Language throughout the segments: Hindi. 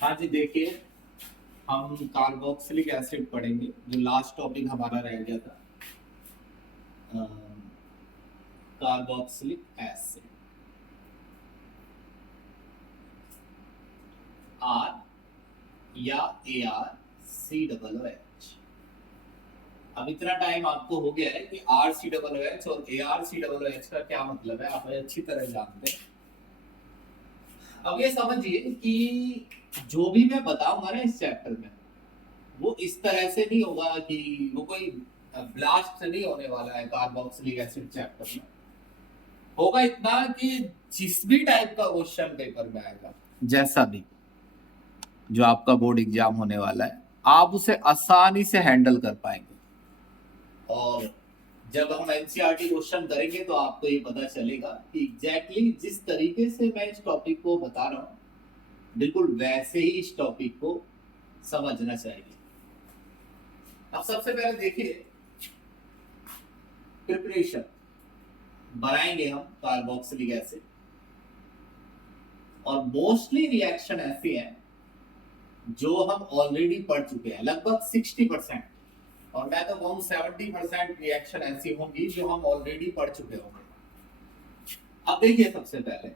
हाँ जी, देखिए हम कार्बोक्सिलिक एसिड पढ़ेंगे जो लास्ट टॉपिक हमारा रह गया था। कार्बोक्सिलिक एसिड आर या ArCOOH। अब इतना टाइम आपको हो गया है कि RCOOH और ArCOOH का क्या मतलब है, आप अच्छी तरह जानते हैं। अब ये समझिए कि जो भी मैं बताऊंगा ना इस चैप्टर में, वो इस तरह से नहीं होगा कि वो कोई ब्लास्ट नहीं होने वाला है। कार्बोक्सिलिक एसिड चैप्टर में होगा इतना कि जिस भी टाइप का क्वेश्चन पेपर में आएगा, जैसा भी जो आपका बोर्ड एग्जाम होने वाला है, आप उसे आसानी से हैंडल कर पाएंगे। और जब हम एनसीईआरटी क्वेश्चन करेंगे तो आपको ये पता चलेगा कि एग्जैक्टली जिस तरीके से मैं इस टॉपिक को बता रहा हूँ, बिल्कुल वैसे ही इस टॉपिक को समझना चाहिए। अब सबसे पहले देखिए, प्रिपरेशन बनाएंगे हम कार्बोक्सिलिक एसिड, और मोस्टली रिएक्शन ऐसे हैं जो हम ऑलरेडी पढ़ चुके हैं, लगभग 60%, और मैं तो कहूँ 70% रिएक्शन ऐसी होंगी जो हम ऑलरेडी पढ़ चुके होंगे। अब देखिए, सबसे पहले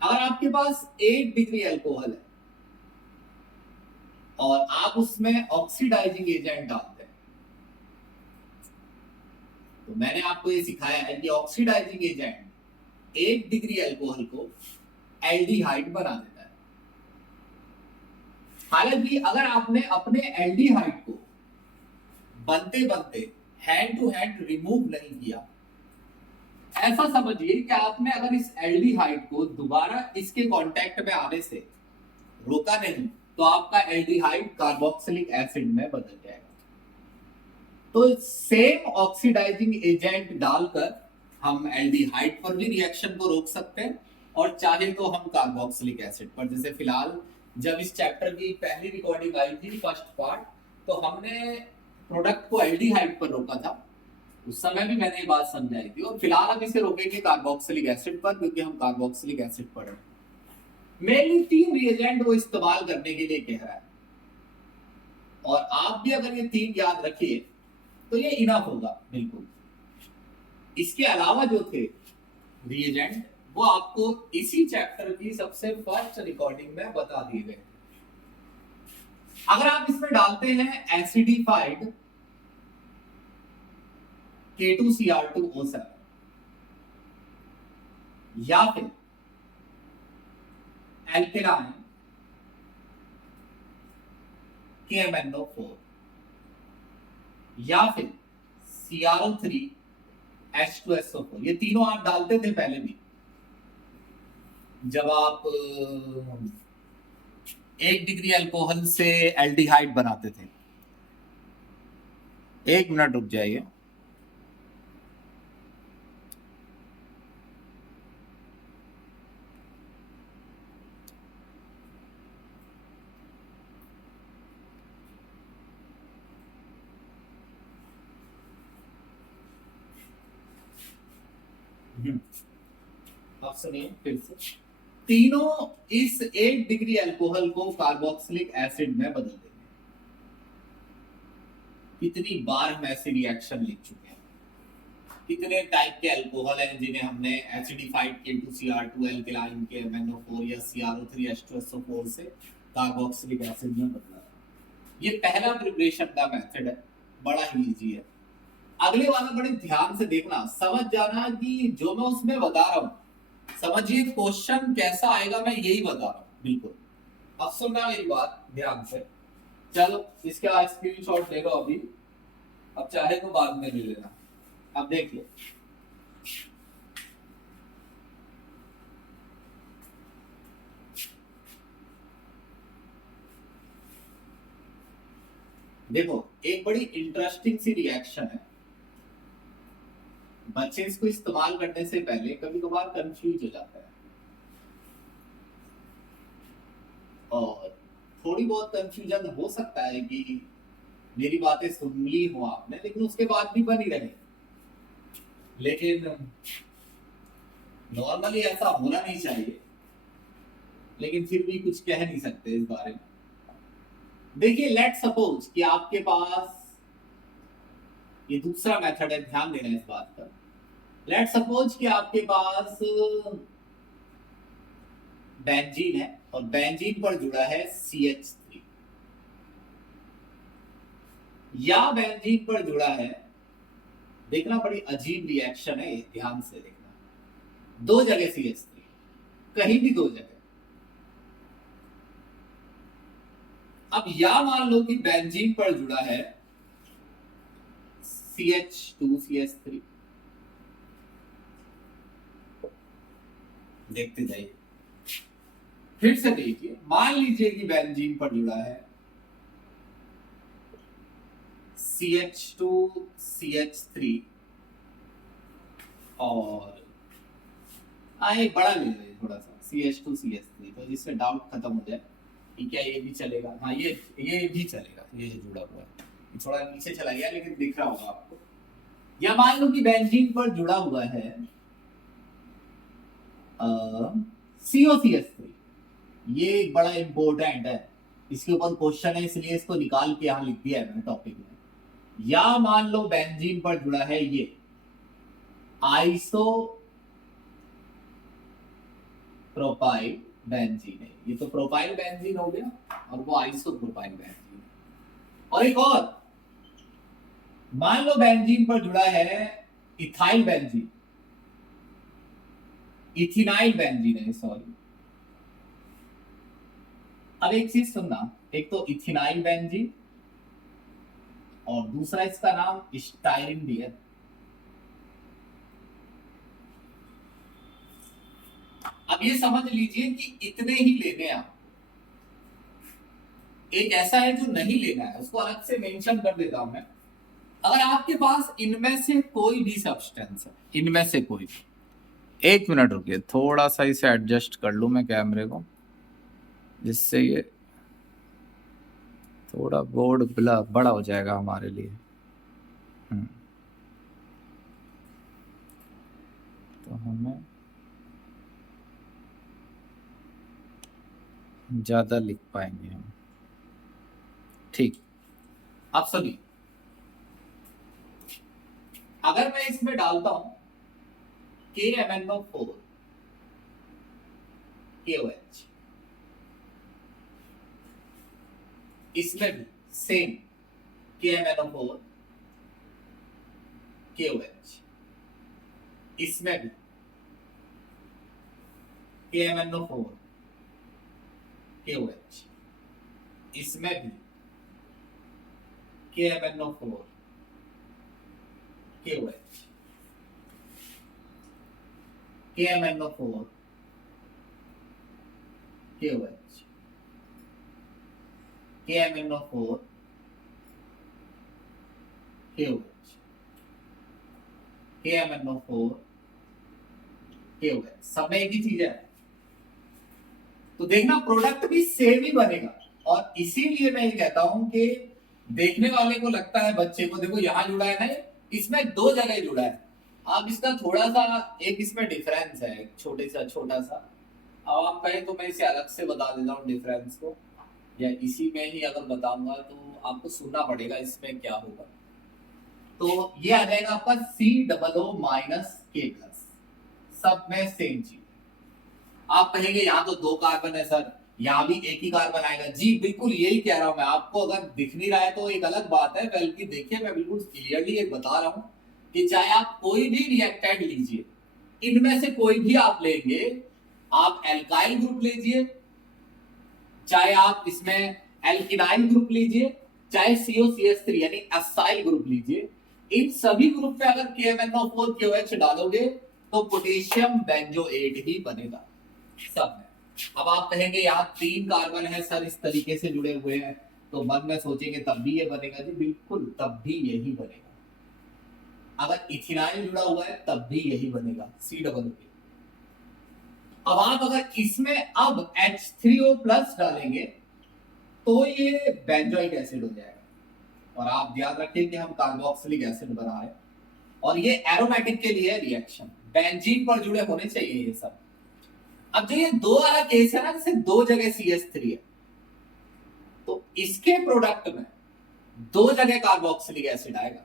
अगर आपके पास 8 डिग्री अल्कोहल है और आप उसमें ऑक्सीडाइजिंग एजेंट डालते हैं, तो मैंने आपको ये सिखाया है कि ऑक्सीडाइजिंग एजेंट 8 डिग्री अल्कोहल को एल्डिहाइड बना देता है। हालांकि अगर आपने अपने एल्डिहाइड को बनते बनते हैंड टू हैंड रिमूव नहीं किया, ऐसा समझिए कि आपने अगर इस एल्डिहाइड को दोबारा इसके कांटेक्ट में आने से रोका नहीं, तो आपका एल्डिहाइड कार्बोक्सिलिक एसिड में बदल जाएगा। तो सेम ऑक्सीडाइजिंग एजेंट डालकर हम एल्डिहाइड पर भी रिएक्शन को रोक सकते हैं, और चाहे तो हम कार्बोक्सिलिक एसिड पर। जैसे फिलहाल जब इस चैप्टर की पहली रिकॉर्डिंग आई थी, फर्स्ट पार्ट, तो हमने प्रोडक्ट को एल्डिहाइड पर रोका था, उस समय भी मैंने ये बात समझाई थी। और फिलहाल हम इसे रोकेंगे कार्बोक्सिलिक एसिड पर, क्योंकि हम कार्बोक्सिलिक एसिड पढ़ रहे हैं। मेनली 3 रिएजेंट वो इस्तेमाल करने के लिए कह रहा है, और आप भी अगर ये 3 याद रखिए तो ये इनफ होगा बिल्कुल। इसके अलावा जो थे रिएजेंट, वो आपको इसी चैप्टर की सबसे फर्स्ट रिकॉर्डिंग में बता दिए गए। अगर आप इसमें डालते हैं एसिडिफाइड K2Cr2O7, या फिर एल्केलाइन KMnO4, या फिर CrO3H2SO4, ये तीनों आप डालते थे पहले भी, जब आप 1 डिग्री अल्कोहल से एल्डिहाइड बनाते थे। 1 मिनट रुक जाइए। अब सुनिए फिर से, तीनों इस 1 डिग्री अल्कोहल को कार्बोक्सिलिक एसिड में बदल देंगे। कितनी बार हम ऐसी रिएक्शन लिख चुके हैं, कितने टाइप के अल्कोहल हैं जिन्हें हमने एसिडिफाइड K2Cr2 एल्केलाइन KMnO4 या CrO3H2SO4 से कार्बोक्सिलिक एसिड में बदला। ये पहला प्रिपरेशन का मेथड है, बड़ा ही इजी है। अगले वाला बड़े ध्यान से देखना, समझ जाना कि जो मैं उसमें बता रहा हूं, समझिए क्वेश्चन कैसा आएगा, मैं यही बता रहा हूं बिल्कुल। अब सुनना मेरी बात ध्यान से। चलो इसका स्क्रीनशॉट ले लो अभी, अब चाहे तो बाद में ले लेना। अब देखिए, देखो एक बड़ी इंटरेस्टिंग सी रिएक्शन है। बच्चे इसको इस्तेमाल करने से पहले कभी कभार कंफ्यूज हो जाता है, और थोड़ी बहुत कंफ्यूजन हो सकता है कि मेरी बातें सुन ली हो आपने, लेकिन उसके बाद भी बनी रहे। लेकिन नॉर्मली ऐसा होना नहीं चाहिए। लेकिन फिर भी कुछ कह नहीं सकते इस बारे में। देखिए लेट सपोज कि आपके पास, ये दूसरा मेथड है, ध्यान देना इस बात पर। लेट सपोज कि आपके पास बेंजीन है और बेंजीन पर जुड़ा है CH3, या बेंजीन पर जुड़ा है, देखना बड़ी अजीब रिएक्शन है, ध्यान से देखना, दो जगह CH3, कहीं भी दो जगह। अब या मान लो कि बेंजीन पर जुड़ा है CH2CH3, देखते जाइए, फिर से देखिए, मान लीजिए कि बेंजीन पर जुड़ा है CH2CH3 और एक बड़ा ले लें थोड़ा सा CH2CH3, तो जिससे डाउट खत्म हो जाए कि क्या ये भी चलेगा। हाँ ये भी चलेगा, ये जो जुड़ा हुआ है, थोड़ा नीचे चला गया लेकिन दिख रहा होगा आपको। या मान लो कि बेंजीन पर जुड़ा हुआ है COCH3, ये एक बड़ा इंपॉर्टेंट है, इसके ऊपर क्वेश्चन है इसलिए इसको निकाल के यहां लिख दिया है मैंने टॉपिक में। या मान लो बेंजीन पर जुड़ा है ये आइसो प्रोपाइल बेंजीन है, ये तो प्रोपाइल बेंजीन हो गया और वो आइसो प्रोपाइल बेंजीन है। और एक और, मान लो बेंजीन पर जुड़ा है इथाइल बेंजीन, इथिनाइल बेंजीन है, सॉरी। अब एक चीज सुनना, एक तो इथिनाइल बेंजीन और दूसरा इसका नाम स्टाइरिन भी है। अब ये समझ लीजिए कि इतने ही लेने आप, एक ऐसा है जो नहीं लेना है, उसको अलग से मेंशन कर देता हूं मैं। अगर आपके पास इनमें से कोई भी सब्सटेंस है, इनमें से कोई भी, एक मिनट रुकिए, थोड़ा सा इसे एडजस्ट कर लूं मैं कैमरे को, जिससे ये थोड़ा बोर्ड बड़ा हो जाएगा हमारे लिए। तो हमें ज्यादा लिख पाएंगे हम, ठीक। अब सुनिए, अगर मैं इसमें डालता हूं KMnO4 KOH, इसमें भी सेम KMnO4 KOH, इसमें भी KMnO4 KOH, इसमें भी KMnO4 KOH, KMnO4 KOH, KMnO4 KOH, KMnO4 KOH, सब में एक ही चीज है। तो देखना प्रोडक्ट भी सेम ही बनेगा, और इसीलिए मैं ये कहता हूं कि देखने वाले को लगता है, बच्चे को, देखो यहां जुड़ा है ना, इसमें दो जगह जुड़ा है। अब इसका थोड़ा सा एक इसमें डिफरेंस है, छोटा सा। अब आप कहें तो मैं इसे अलग से बता देता हूँ डिफरेंस को, या इसी में ही अगर बताऊंगा तो आपको सुनना पड़ेगा इसमें क्या होगा। तो ये आ जाएगा आपका COO-K+, सब में सेम चीज। आप कहेंगे यहाँ तो दो कार्बन है सर, यहाँ भी एक ही कार्बन आएगा। जी बिल्कुल यही कह रहा हूं मैं आपको, अगर दिख नहीं रहा है तो एक अलग बात है, बल्कि देखिए मैं बिल्कुल क्लियरली एक बता रहा हूं कि चाहे आप कोई भी रिएक्टेंट लीजिए, इनमें से कोई भी आप लेंगे, आप एल्काइल ग्रुप लीजिए, चाहे आप इसमें एल्किनाइल ग्रुप लीजिए, चाहे COCH3 यानी एसाइल ग्रुप लीजिए, इन सभी ग्रुप पे अगर KMnO4 KOH डालोगे तो पोटेशियम बेंजोएट ही बनेगा सब में। अब आप कहेंगे यहाँ 3 कार्बन है सर इस तरीके से जुड़े हुए हैं, तो मन में सोचेंगे तब भी ये बनेगा। जी बिल्कुल तब भी यही बनेगा। अगर इथिनाइल जुड़ा हुआ है तब भी यही बनेगा, COO। अब आप अगर इसमें अब H3O+ डालेंगे तो ये बेंजोइक एसिड हो जाएगा। और आप याद रखें कि हम कार्बोक्सिलिक एसिड बना रहे हैं, और ये एरोमेटिक के लिए रिएक्शन, बेंजीन पर जुड़े होने चाहिए ये सब। अब जो ये दो वाला केस है ना, जैसे दो जगह CH3 है, तो इसके प्रोडक्ट में दो जगह कार्बोक्सिलिक एसिड आएगा।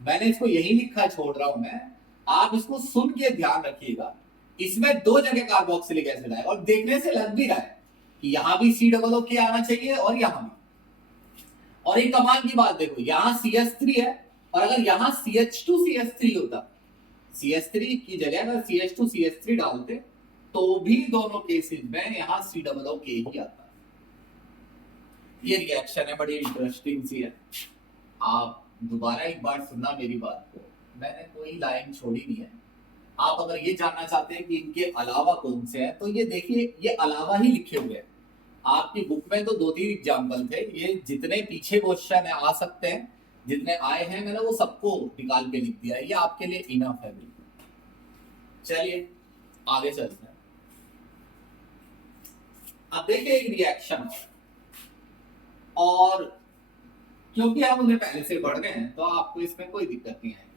मैंने इसको यही लिखा, छोड़ रहा हूं मैं, आप इसको सुन के ध्यान रखिएगा। इसमें दो जगह कार्बोक्सिलिक एसिड आएगा, और देखने से लग भी रहा है कि यहां भी C आना चाहिए और यहां भी। और एक कमाल की बात देखो, यहां CH3 है, और अगर यहां CH2CH3 होता, CH3 की जगह अगर CH2CH3 डालते, तो भी दोनों केसेस में यहां COOK ही आता। ये रिएक्शन है, बड़ी इंटरेस्टिंग सी है। आप दोबारा एक बार सुनना मेरी बात को, मैंने कोई लाइन छोड़ी नहीं है। आप अगर ये जानना चाहते हैं कि इनके अलावा कौन से हैं, तो ये देखिए, ये अलावा ही लिखे हुए हैं। आपकी बुक में तो 2-3 एग्जाम्पल थे, ये जितने पीछे क्वेश्चन आ सकते हैं, जितने आए हैं, मैंने वो सबको निकाल के लिख दिया है। ये आपके लिए इनफ है बिल्कुल। चलिए आगे चलते हैं। अब देखिए एक रिएक्शन, और क्योंकि हम उन्हें पहले से पढ़ गए हैं, तो आपको इसमें कोई दिक्कत नहीं आएगी।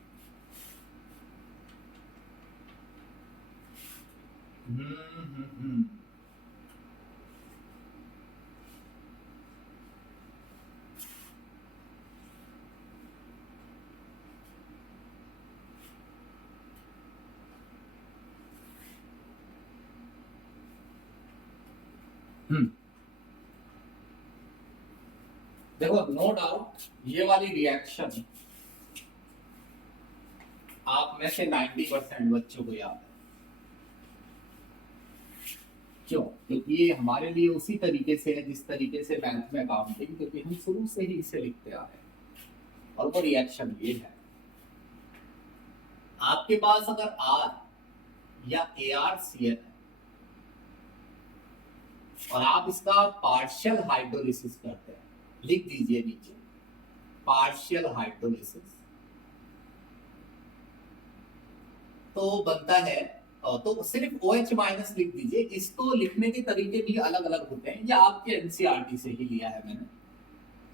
देखो, नो डाउट ये वाली रिएक्शन आप में से 90% बच्चों को याद है। क्यों? क्योंकि ये हमारे लिए उसी तरीके से है जिस तरीके से मैथ में अकाउंटिंग, क्योंकि हम शुरू से ही इसे लिखते आ रहे हैं। और वो रिएक्शन ये है, आपके पास अगर R या ArCN है, और आप इसका पार्शियल हाइड्रोलिसिस करते हैं, लिख दीजिए नीचे पार्शियल हाइड्रोलिसिस, तो बनता है, तो सिर्फ OH माइनस लिख दीजिए। इसको लिखने के तरीके भी अलग अलग होते हैं, या आपके NCERT से ही लिया है मैंने,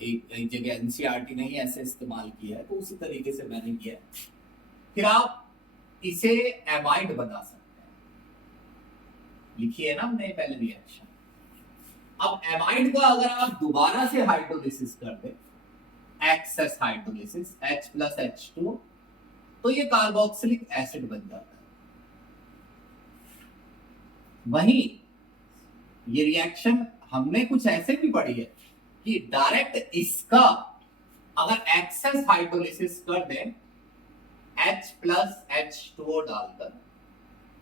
एक जगह NCERT ने ही ऐसे इस्तेमाल किया है, तो उसी तरीके से मैंने किया है। फिर आप इसे एमाइड बना सकते हैं, लिखिए ना हमने पहले रिएक्शन। अब एमाइड का अगर आप दोबारा से हाइड्रोलिसिस कर दें, एक्सेस हाइड्रोलिसिस H+H2, तो ये कार्बोक्सिलिक एसिड बन जाता है। वहीं ये रिएक्शन हमने कुछ ऐसे भी पढ़ी है कि डायरेक्ट इसका अगर एक्सेस हाइड्रोलिसिस कर दें H+H2O डालकर,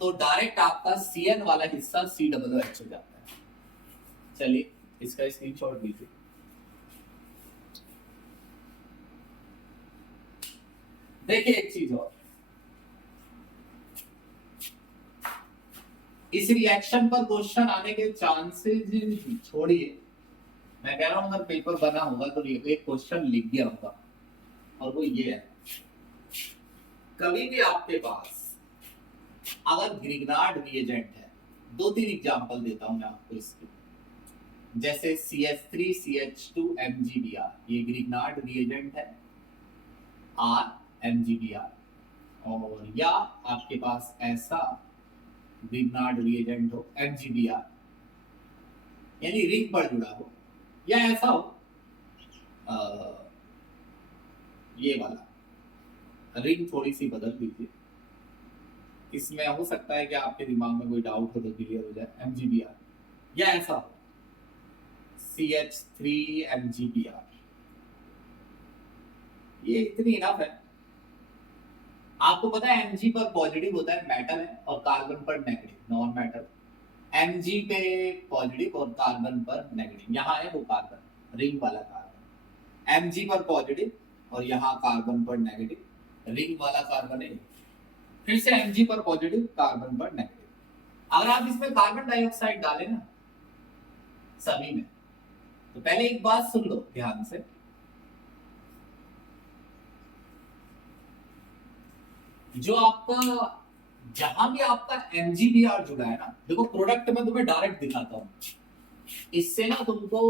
तो डायरेक्ट आपका CN वाला हिस्सा COOH हो जाता है। चलिए इसका स्क्रीनशॉट लीजिए। देखिए एक चीज और, इस रिएक्शन पर क्वेश्चन आने के चांसेस छोड़िए, मैं कह रहा हूं अगर पेपर बना होगा तो एक क्वेश्चन लिख दिया होगा, और वो ये है, कभी भी आपके पास अगर ग्रिग्नार्ड रिएजेंट है, 2-3 एग्जांपल देता हूं मैं आपको इसके, जैसे CH3CH2 MgBr, ये ग्रिग्नार्ड रिएजेंट है, R MgBr, और या आपके पास ऐसा ग्रिग्नार्ड रिएजेंट हो MgBr, यानी रिंग पर जुड़ा हो, या ऐसा हो ये वाला, रिंग थोड़ी सी बदल दीजिए, इसमें हो सकता है कि आपके दिमाग में कोई डाउट हो तो क्लियर हो जाए, MgBr, या ऐसा हो CH3 MgBr, ये इतनी इनफ है। आपको पता है Mg पर पॉजिटिव होता है, मेटल है, और कार्बन पर नेगेटिव, नॉन मेटल। Mg पे पॉजिटिव और कार्बन पर नेगेटिव, यहाँ है वो कार्बन, रिंग वाला कार्बन, Mg पर पॉजिटिव और यहाँ कार्बन पर नेगेटिव, रिंग वाला कार्बन है। फिर से Mg पर पॉजिटिव, कार्बन पर नेगेटिव। अगर आप इसमें कार्बन डाइऑक्साइड डालें ना सभी में, तो पहले एक बात सुन लो ध्यान से, जो आपका जहां भी आपका MgBr जुड़ा है ना, देखो प्रोडक्ट में तुम्हें डायरेक्ट दिखाता हूं, इससे ना तुमको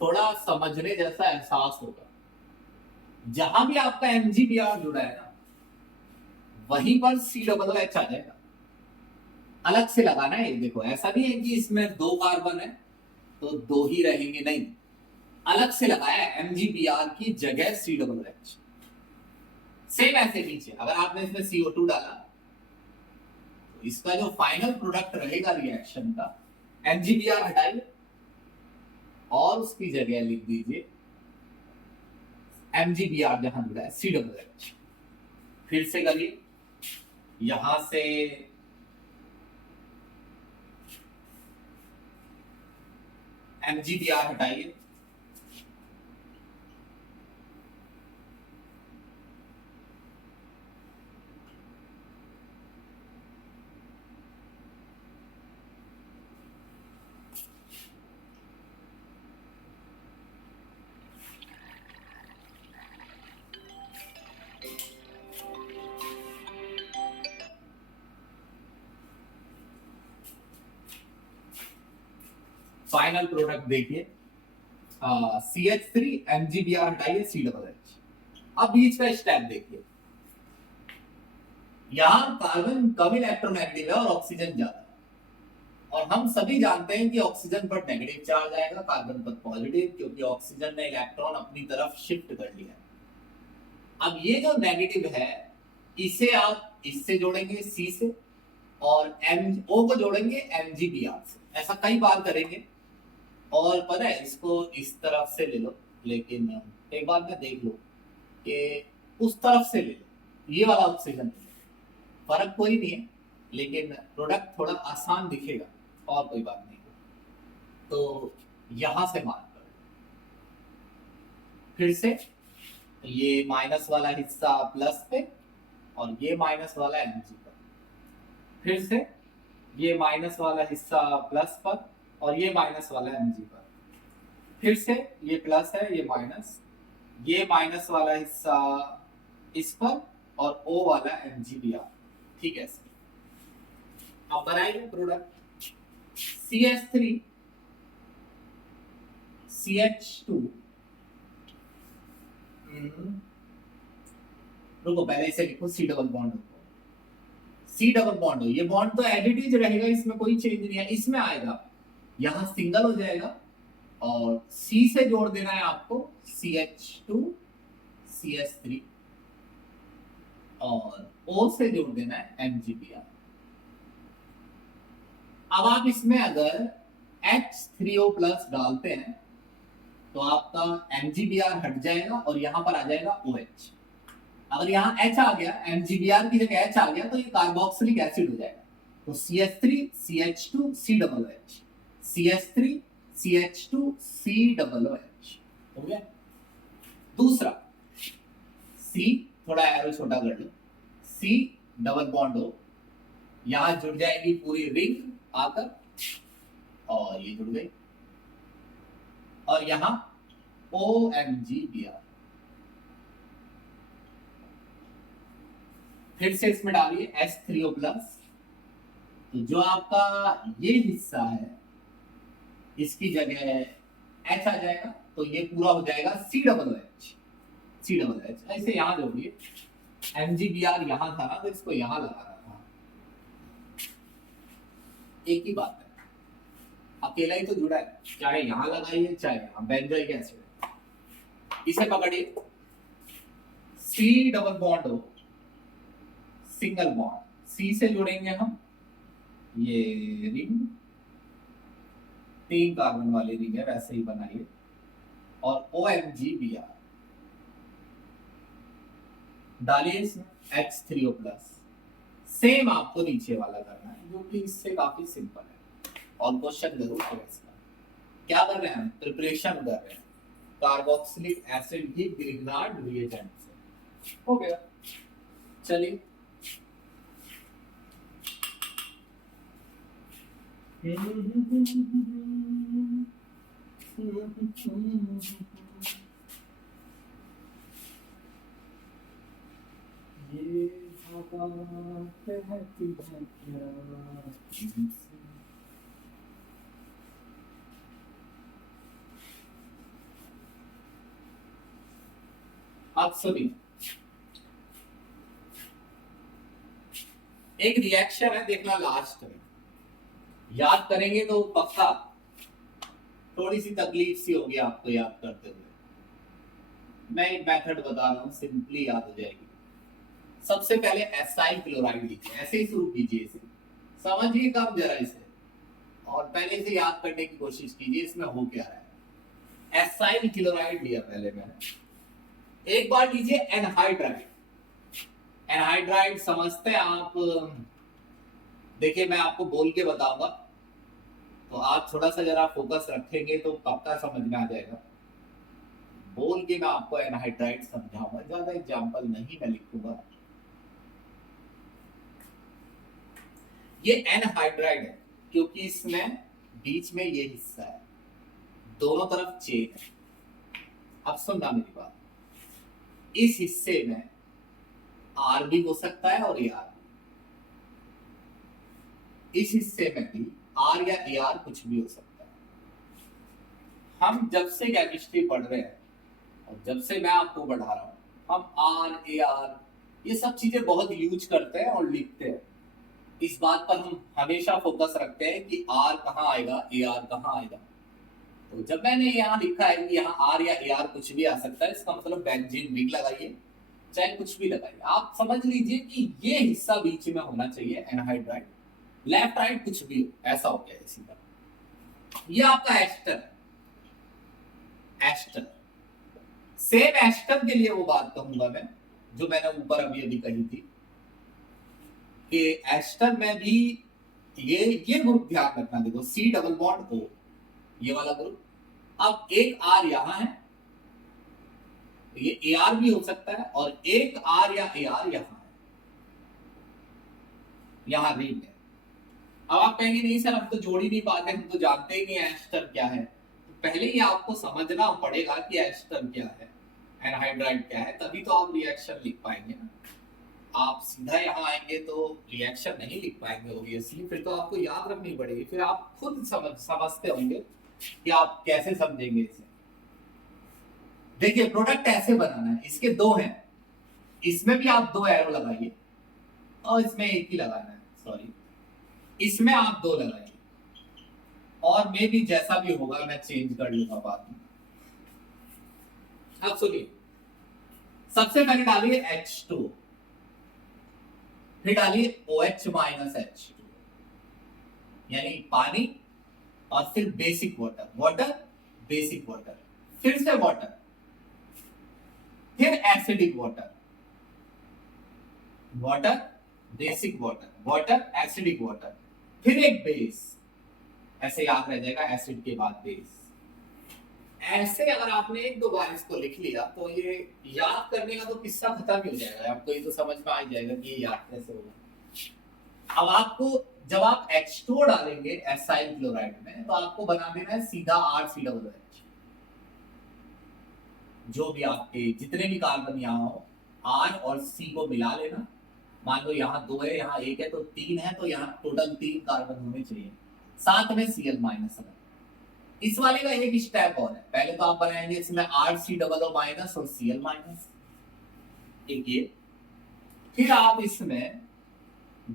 थोड़ा समझने जैसा एहसास होगा। जहां भी आपका MgBr जुड़ा है ना, वहीं पर COOH आ जाएगा। अलग से लगाना है। देखो ऐसा नहीं है कि इसमें 2 कार्बन है तो 2 ही रहेंगे, नहीं, अलग से लगाया MgBr की जगह COOH। सेम ऐसे नीचे अगर आपने इसमें CO2 डाला तो इसका जो फाइनल प्रोडक्ट रहेगा रिएक्शन का, MgBr हटाइए और उसकी जगह लिख दीजिए MgBr जहां जुड़ा है COOH। फिर से करिए, यहां से MgBr हटाइए, फाइनल प्रोडक्ट देखिए CH3 MgBr हटाइए COOH। अब बीच का स्टेप देखिए, यहां कार्बन कम इलेक्ट्रोनेगेटिव है और ऑक्सीजन ज्यादा, और हम सभी जानते हैं कि ऑक्सीजन पर नेगेटिव चार्ज आएगा, कार्बन पर पॉजिटिव, क्योंकि ऑक्सीजन ने इलेक्ट्रॉन अपनी तरफ शिफ्ट कर लिया। अब ये जो नेगेटिव है इसे आप इससे जोड़ेंगे C से, और O को जोड़ेंगे MgBr से। ऐसा कई बार करेंगे, और पता है इसको इस तरफ से ले लो, लेकिन एक बात में देख लो कि उस तरफ से ले लो, ये वाला ऑक्सीजन, फर्क कोई नहीं है, लेकिन प्रोडक्ट थोड़ा आसान दिखेगा और कोई बात नहीं। तो यहां से मार्क कर, फिर से ये माइनस वाला हिस्सा प्लस पे और ये माइनस वाला Mg पर, फिर से ये माइनस वाला हिस्सा प्लस पर और ये माइनस वाला Mg पर, फिर से ये प्लस है ये माइनस, ये माइनस वाला हिस्सा इस पर और O वाला MgBr। ठीक है सर, अब बनाएंगे प्रोडक्ट CH3 CH2। रुको पहले इसे लिखो C double bond, C double bond हो, ये बॉन्ड तो एडिटिव रहेगा, इसमें कोई चेंज नहीं है। इसमें आएगा यहां सिंगल हो जाएगा और C से जोड़ देना है आपको CH2 CH3 और O से जोड़ देना है MgBr। अब आप इसमें अगर H3O प्लस डालते हैं तो आपका MgBr हट जाएगा और यहां पर आ जाएगा OH। अगर यहाँ H आ गया, MgBr की जगह H आ गया तो ये कार्बोक्सिलिक एसिड हो जाएगा। तो CH3 CH2 COOH, CH3 CH2 COOH हो गया। दूसरा C, थोड़ा एरो छोटा कर लो, C डबल बॉन्ड हो, यहां जुड़ जाएगी पूरी रिंग आकर और ये जुड़ गई, और यहां OMgBr। फिर से इसमें डालिए H3O प्लस, तो जो आपका ये हिस्सा है इसकी जगह H आ जाएगा, तो ये पूरा हो जाएगा COOH। ऐसे यहां जोड़िए, MgBr यहां था ना तो इसको यहां लगाना था, एक ही बात है, अकेला ही तो जुड़ा है, चाहे यहां लगाइए चाहे यहां, बेंजोइक एसिड। इसे पकड़िए, C डबल बॉन्ड हो, सिंगल बॉन्ड, C से जोड़ेंगे हम ये रिंग, 3 कार्बन वाली रिंग है वैसे ही बनाइए, और OMgBr डालिए इसमें H3O प्लस। सेम आपको नीचे वाला करना है जो कि इससे काफी सिंपल है, और क्वेश्चन जरूर है इसका। क्या कर रहे हैं हम, प्रिपरेशन कर रहे हैं कार्बोक्सिलिक एसिड की ग्रिग्नार्ड रिएजेंट से। हो गया, चलिए ये हवा कहती है क्या, आप सुनिए, एक रिएक्शन है, देखना लास्ट में, याद करेंगे तो पक्का थोड़ी सी तकलीफ सी होगी आपको याद करते हुए। मैं एक मेथड बता रहा हूं, सिंपली याद हो जाएगी। सबसे पहले एसाइल क्लोराइड लीजिए, ऐसे ही शुरू कीजिए इसे, समझिए कब जरा इसे, और पहले से याद करने की कोशिश कीजिए इसमें हो क्या रहा है। एसाइल क्लोराइड लिया पहले मैंने, एक बार लीजिए एनहाइड्राइड। एनहाइड्राइड समझते हैं आप? देखिए मैं आपको बोल के बताऊंगा, तो आप थोड़ा सा जरा फोकस रखेंगे तो पक्का समझ में आ जाएगा। बोल के मैं आपको एनहाइड्राइड समझाऊंगा, ज्यादा एग्जांपल नहीं मैं लिखूंगा। ये एनहाइड्राइड है क्योंकि इसमें बीच में ये हिस्सा है, दोनों तरफ चेन है। अब सुनना मेरी बात, इस हिस्से में आर भी हो सकता है और ए आर, इस हिस्से में भी आर या ए आर कुछ भी हो सकता है। हम जब से केमिस्ट्री पढ़ रहे हैं और जब से मैं आपको पढ़ा रहा हूं, हम आर ए आर ये सब चीजें बहुत यूज करते हैं और लिखते हैं। इस बात पर हम हमेशा फोकस रखते हैं कि आर कहाँ आएगा, ए आर कहाँ आएगा। तो जब मैंने यहाँ लिखा है कि यहाँ आर या ए आर कुछ भी आ सकता है, इसका मतलब बेंजीन रिंग लगाइए, चाहे कुछ भी लगाइए। आप समझ लीजिए कि ये हिस्सा बीच में होना चाहिए एनहाइड्राइड, लेफ्ट राइट कुछ भी हो, ऐसा हो गया इसी तरह। ये आपका एस्टर है, एस्टर। सेम एस्टर के लिए वो बात कहूंगा मैं जो मैंने ऊपर अभी अभी कही थी कि एस्टर में भी ये ग्रुप ध्यान रखना, देखो सी डबल बॉन्ड ओ, ये वाला ग्रुप। अब एक आर यहां है, ये ए आर भी हो सकता है, और एक आर या ए आर यहां है, यहां रिंग है। अब आप कहेंगे नहीं सर हम तो जोड़ ही नहीं पाते, हम तो जानते ही नहीं एस्टर क्या है। तो पहले ही आपको समझना पड़ेगा कि एस्टर क्या है, एनहाइड्राइड क्या है, तभी तो आप रिएक्शन लिख पाएंगे ना। आप सीधा यहाँ आएंगे तो रिएक्शन नहीं लिख पाएंगे ऑब्वियसली, फिर तो आपको याद रखनी पड़ेगी। फिर आप खुद समझते होंगे कि आप कैसे समझेंगे इसे। देखिए प्रोडक्ट ऐसे बनाना है, इसके दो हैं, इसमें भी आप दो एरो लगाइए और इसमें एक ही लगाना है, सॉरी इसमें आप दो लगाइए, और मे भी जैसा भी होगा मैं चेंज कर लूंगा बाद में। अब सुनिए, सबसे पहले डालिए H2, फिर डालिए OH माइनस H2 यानी पानी, और फिर basic water, water basic water, फिर से वाटर, फिर acidic water, water basic water, water acidic water, फिर एक बेस। ऐसे याद रह जाएगा, एसिड के बाद बेस। ऐसे अगर आपने एक दो बार इसको लिख लिया तो ये याद करने का तो किस्सा खत्म ही हो जाएगा, आपको ये तो समझ में आ जाएगा कि ये याद कैसे होगा। अब आपको जब आप H2 डालेंगे एसाइल क्लोराइड में, तो आपको बना देना है सीधा RCOOH। जो भी आपके जितने भी कार्बन यहाँ हो, R और C को मिला लेना। मान लो यहाँ दो है, यहाँ एक है, तो तीन है, तो यहाँ टोटल 3 कार्बन होने चाहिए, साथ में Cl माइनस। इस वाले का एक स्टेप और है, पहले तो आप बनाएंगे इसमें RCOO माइनस और Cl माइनस, एक ये, फिर आप इसमें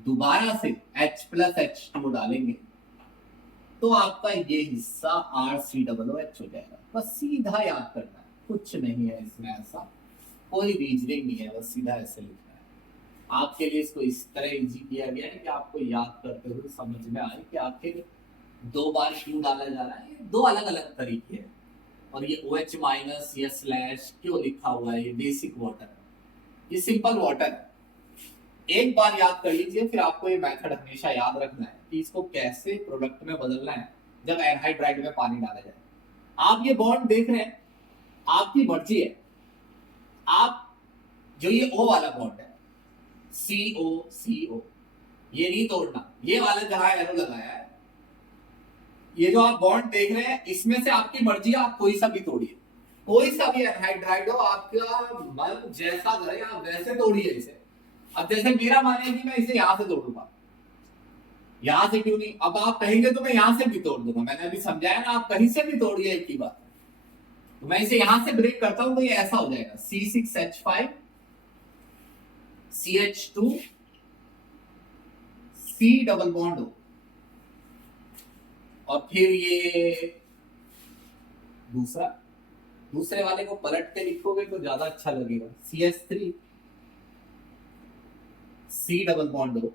दोबारा से H प्लस H2 डालेंगे, तो आपका ये हिस्सा RCOOH हो जाएगा। बस सीधा याद करना है, कुछ नहीं है इसमें, ऐसा कोई रीजनिंग नहीं है, बस सीधा ऐसे लिखना है। आपके लिए इसको इस तरह इजी किया गया है कि आपको याद करते हुए समझ में आए कि आखिर दो बार क्यों डाला जा रहा है। ये दो अलग अलग तरीके हैं, और ये OH माइनस या स्लैश क्यों लिखा हुआ है, ये बेसिक वाटर है, ये सिंपल वाटर है। एक बार याद कर लीजिए, फिर आपको ये मेथड हमेशा याद रखना है कि इसको कैसे प्रोडक्ट में बदलना है जब एनहाइड्राइड में पानी डाला जाए। आप ये बॉन्ड देख रहे हैं, आपकी मर्जी है, आप जो ये O वाला बॉन्ड है CO ये नहीं तोड़ना, ये वाला जहां एरो लगाया है, ये जो आप बॉन्ड देख रहे हैं, इसमें से आपकी मर्जी है, आप कोई सा भी तोड़िए, कोई सा भी एनहाइड्राइड हो, आपका मन जैसा करे आप वैसे तोड़िए इसे। अब जैसे मेरा मन है कि मैं इसे यहां से तोड़ूंगा, यहां से क्यों नहीं, अब आप कहेंगे तो मैं यहां से भी तोड़ दूंगा, मैंने अभी समझाया ना, आप कहीं से भी तोड़िए, एक ही बात। तो मैं इसे यहां से ब्रेक करता हूं तो ये ऐसा हो जाएगा C6H5 CH2 C double bond हो, और फिर ये दूसरे वाले को पलट के लिखोगे तो ज्यादा अच्छा लगेगा। CH3 C double bond O,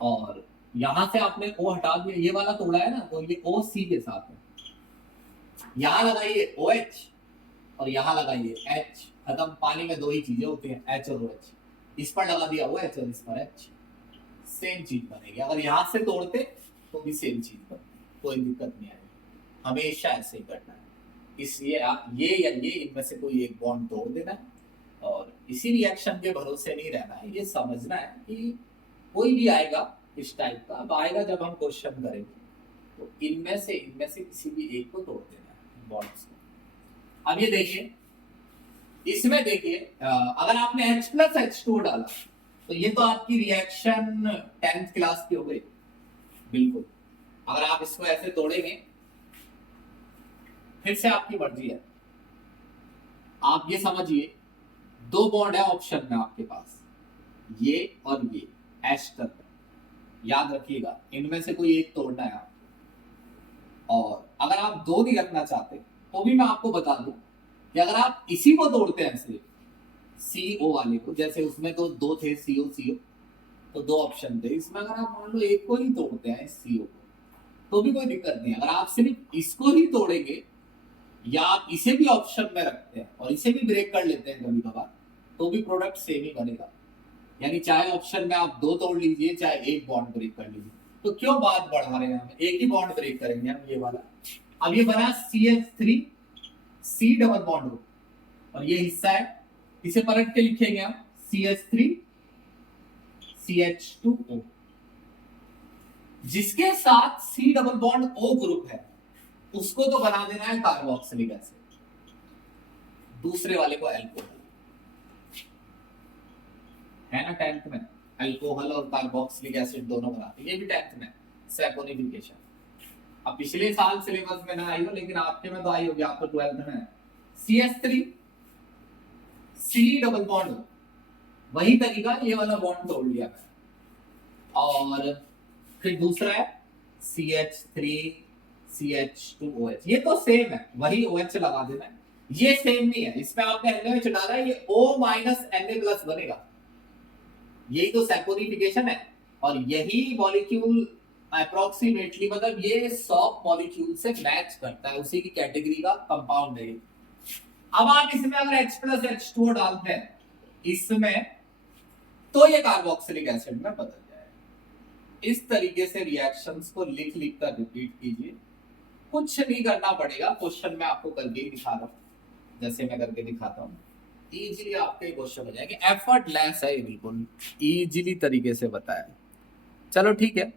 और यहां से आपने O हटा दिया, ये वाला तोड़ा है ना, तो ये OC के साथ है। यहां लगाइए OH और यहां लगाइए H, खत्म। पानी में दो ही चीजें होती हैं, H और OH। इस पर लगा दिया OH और इस पर H, सेम चीज बनेगी। अगर यहां से तोड़ते तो भी सेम चीज बनती, कोई दिक्कत नहीं आएगी। हमेशा ऐसे ही करना है। इसलिए आप ये या ये इनमें से कोई एक बॉन्ड तोड़ देना है और इसी रिएक्शन के भरोसे नहीं रहना है। ये समझना है कि कोई भी आएगा इस टाइप का, अब आएगा जब हम क्वेश्चन करेंगे, तो इनमें से किसी भी एक को तोड़ देना है बॉन्ड्स को। अब ये देखिए, इसमें देखिए अगर आपने H प्लस H2 डाला तो ये तो आपकी रिएक्शन 10th क्लास की हो गई, बिल्कुल। अगर आप इसको ऐसे तोड़ेंगे, फिर से आपकी मर्जी है। आप ये समझिए, दो बॉन्ड है ऑप्शन में आपके पास, ये और ये H तक, याद रखिएगा इनमें से कोई एक तोड़ना है आपको। और अगर आप दो नहीं रखना चाहते तो भी मैं आपको बता दूं कि अगर आप इसी को तोड़ते हैं सिर्फ CO वाले को, जैसे उसमें तो दो थे CO तो दो ऑप्शन थे, इसमें अगर आप मान लो एक को ही तोड़ते हैं CO को तो भी कोई दिक्कत नहीं। अगर आप सिर्फ इसको ही तोड़ेंगे या आप इसे भी ऑप्शन में रखते हैं और इसे भी ब्रेक कर लेते हैं कभी कभार, तो भी प्रोडक्ट सेम ही बनेगा। यानी चाहे ऑप्शन में आप दो तोड़ लीजिए चाहे एक बॉन्ड ब्रेक कर लीजिए, तो क्यों बात बढ़ा रहे हैं हम, एक ही बॉन्ड ब्रेक करेंगे हम, ये वाला। अब ये बना CH3 C डबल बॉन्ड हो, और ये हिस्सा है, इसे पलट के लिखेंगे हम CH3 CH2O, जिसके साथ C double bond O group है उसको तो बना देना है कार्बोक्सिलिक एसिड, दूसरे वाले को अल्कोहल है ना। 10th में अल्कोहल और कार्बोक्सिलिक एसिड दोनों बनाते हैं, ये भी 10th में सैपोनिफिकेशन। अब पिछले साल सिलेबस में ना आई हो, लेकिन आपके में तो आई होगी, आपको 12th में है। CH3 C डबल बॉन्ड, वही तरीका, ये वाला बॉन्ड तोड़ लिया मैंने। और फिर दूसरा है CH3 CH2OH, ये तो सेम है, वही OH लगा देना है। ये सेम नहीं है, इसमें आपने NaOH डाला है, ये O माइनस Na+ बनेगा, यही तो सैपोनिफिकेशन है। और यही मॉलिक्यूल अप्रोक्सीमेटली, मतलब ये 100 मॉलिक्यूल से मैच करता है, उसी की कैटेगरी का कंपाउंड है। अब आप इसमें अगर H प्लस H2O डालते हैं इसमें, तो ये कार्बोक्सिलिक एसिड में बदल जाएगा। इस तरीके से रिएक्शंस को लिख लिख कर रिपीट कीजिए, कुछ नहीं करना पड़ेगा, क्वेश्चन में आपको करके ही दिखा रहा हूं, जैसे मैं करके दिखाता हूं, इजीली आपके क्वेश्चन हो जाएंगे। एफर्ट लेस है, बिल्कुल इजीली तरीके से बताया। चलो ठीक है।